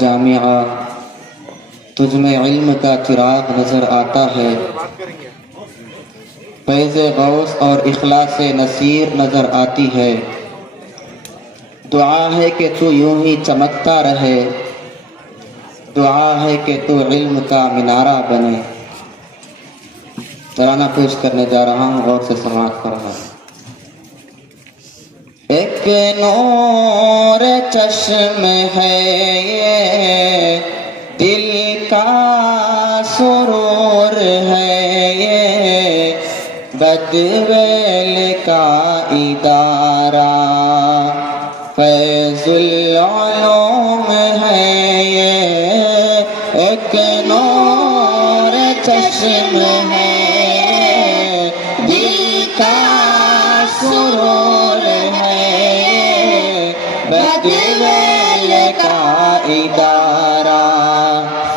جامعہ، تجھ میں علم کا چراغ نظر آتا ہے، فیض غوث اور اخلاص نصیر نظر آتی ہے۔ دعا ہے کہ تو یوں ہی چمکتا رہے، دعا ہے کہ تو علم کا مینارہ بنے۔ ترانہ پیش کرنے جا رہا ہوں، غور سے سماعت کرنا۔ ایک نور چشم ہے یہ، دل کا سرور ہے یہ، بدویل کا ادارہ، فیض العلوم ہے یہ۔ ایک نور چشم ہے دل کا سرور ہے، بدویل کا ادارہ،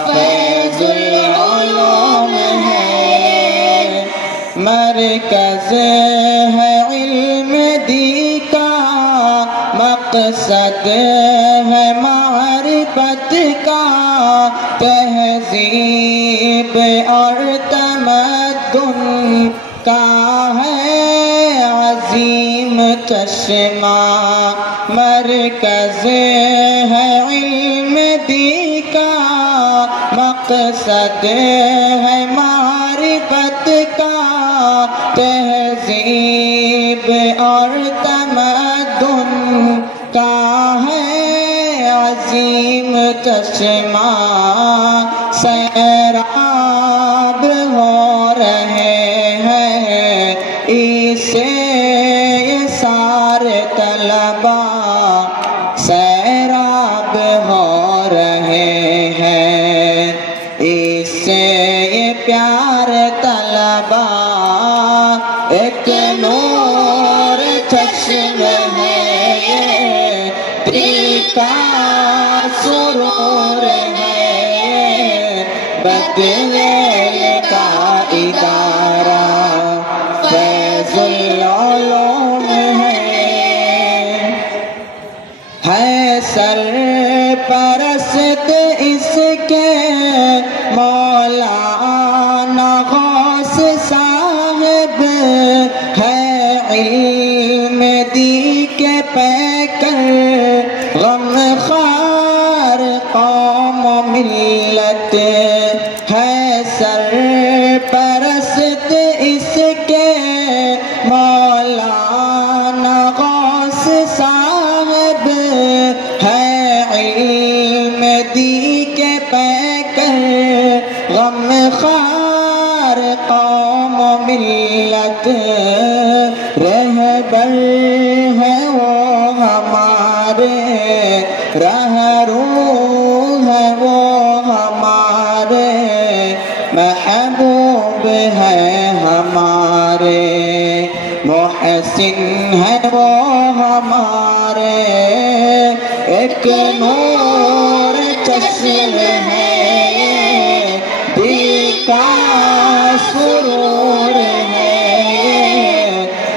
فیض العلوم ہے۔ مرکز ہے علم دی کا، مقصد ہے معرفت کا، تہذیب اور تمدن کا ہے عظیم چشمہ۔ مرکز ہے علم دی کا، مقصد ہے معرفت کا، تہذیب اور تمدن کا ہے عظیم چشمہ۔ سیراب ہو رہے ہیں اسے یہ سارے طلباء، سیراب ہو رہے ہیں اس سے یہ پیارے طلباء۔ ایک نور چشم ہے یہ، دل کا سرور ہے، بدویل کا ادارہ، فیض العلوم ہے سرپرست اس کے مولانا غوث صاحب، ہے علم دی کے پیکر، غم خوار قوم و ملت، ہے سرپرست اس کے مولانا غوث صاحب، ہے علم دی کے پیکر، غم خوار قوم و ملت، رہبر ہے وہ ہمارے، رہرو ہے وہ ہمارے، محبوب ہے ہمارے، محسن ہے وہ ہمارے۔ ایک نور چشم ہے دل کا سرور ہے،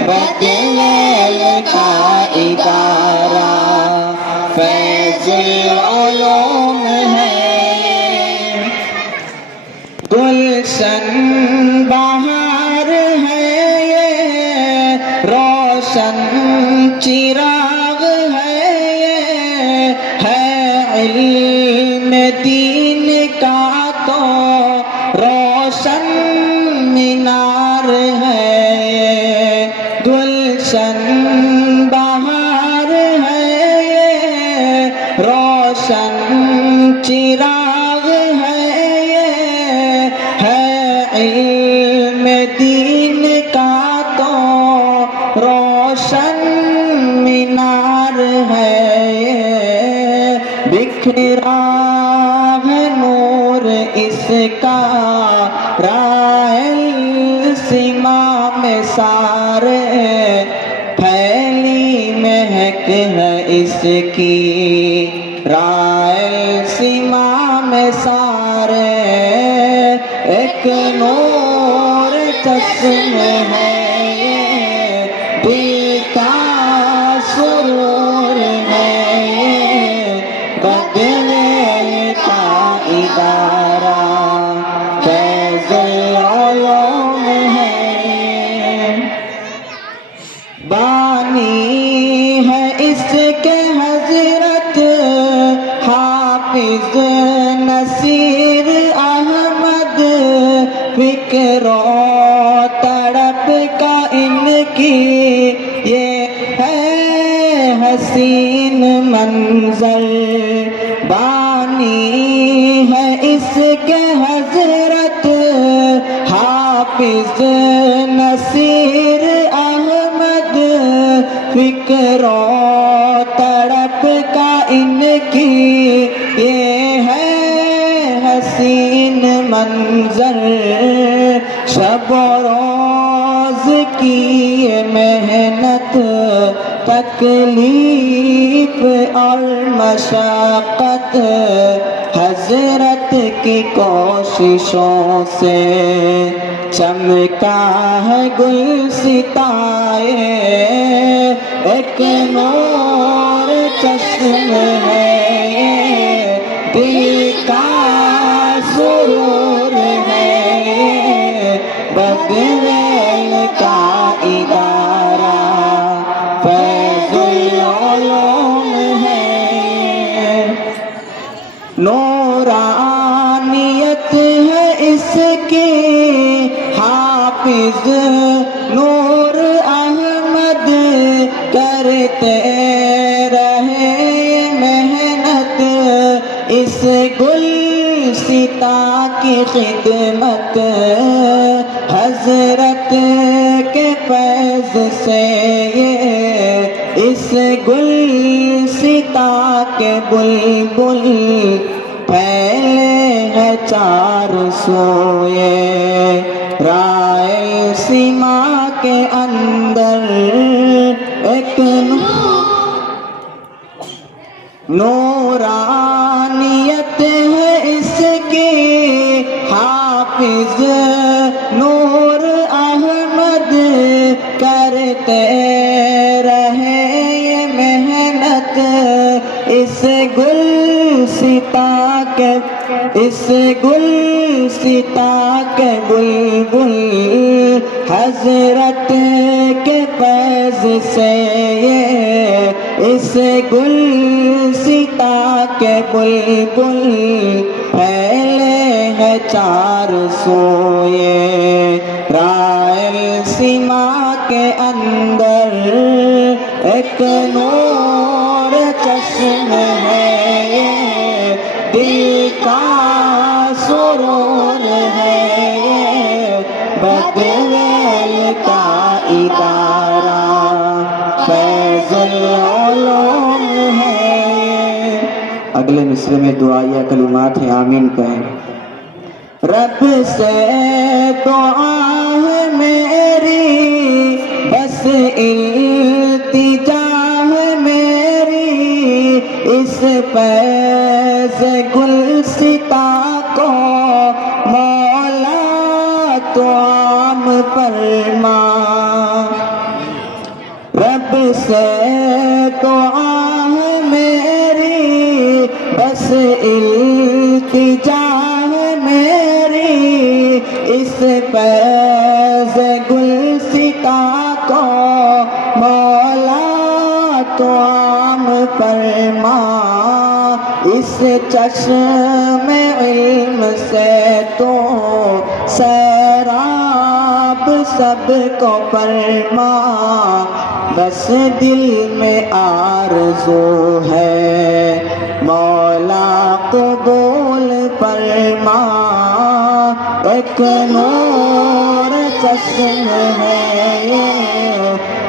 بدویل کا ادارہ، فیض العلوم ہے۔ گلشن بہار ہے یہ، روشن چراغ ہے یہ، ہے علم دین کا تو روشن مینار ہے یہ۔ گلشن بہار ہے یہ، روشن چراغ ہے یہ، ہے علم دین کا تو روشن مینار ہے یہ۔ بکھرا ہے نور اس کا رائل سیما میں سارے، پھیلی مہک ہے اس کی رائل سیما میں سارے۔ ایک نور چشم ہے یہ، دل کا سرور ہے یہ، بدویل ادارہ فیض العلوم ہے، بانی ہے اس کے حضرت حافظ نصیر احمد، فکر و تڑپ کا ان کی یہ ہے حسین منظر، بانی ہے اس کے حضرت حافظ نصیر احمد، فکر و تڑپ کا ان کی یہ ہے حسین منظر، شب و روز کی یہ محنت تکلیف اور مشقت، حضرت کی کوششوں سے چمکا ہے گلستائے، ایک نور چشم ہے، دل کا سرور ہے، بغویل کا ادارہ فیض العلوم ہے، نورانیت ہے اس کی حافظ نور احمد، کرتے رہے محنت اس گلستاں کی خدمت، حضرت کے فیض سے یہ اس گلستاں کے بلبل پھیلے ہیں چار سوئے، رائلسیما کے اندر ایک نورانیت ہے اس کی حافظ نور احمد، کرتے رہے یہ محنت اس گلستاں کے بلبل، حضرت کے فیض سے یہ اس گلستاں کے بلبل پھیلے ہیں چار سوئے، رائلسیما کے اندر ایک نور چشم ہے، دل کا سرور ہے، بغویل کا ادارہ فیض العلوم ہے۔ اگلے مصرے میں دعائیہ کلمات ہیں، آمین کہیں۔ رب سے دعا ہے میری، بس التجا ہے میری، اس فیض گلستاں کو مولا تو عام فرما، رب سے دعا ہے میری، بس التجا ہے میری، اس فیض گلستاں کو مولا تو عام فرما، اس چشم علم سے تو سیراب سب کو فرما، بس دل میں آرزو ہے مولا قبول فرما، ایک نور چشم ہے،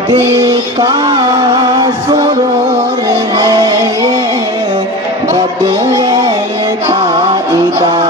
دل کا سرور ہے، بغویل کا ادارہ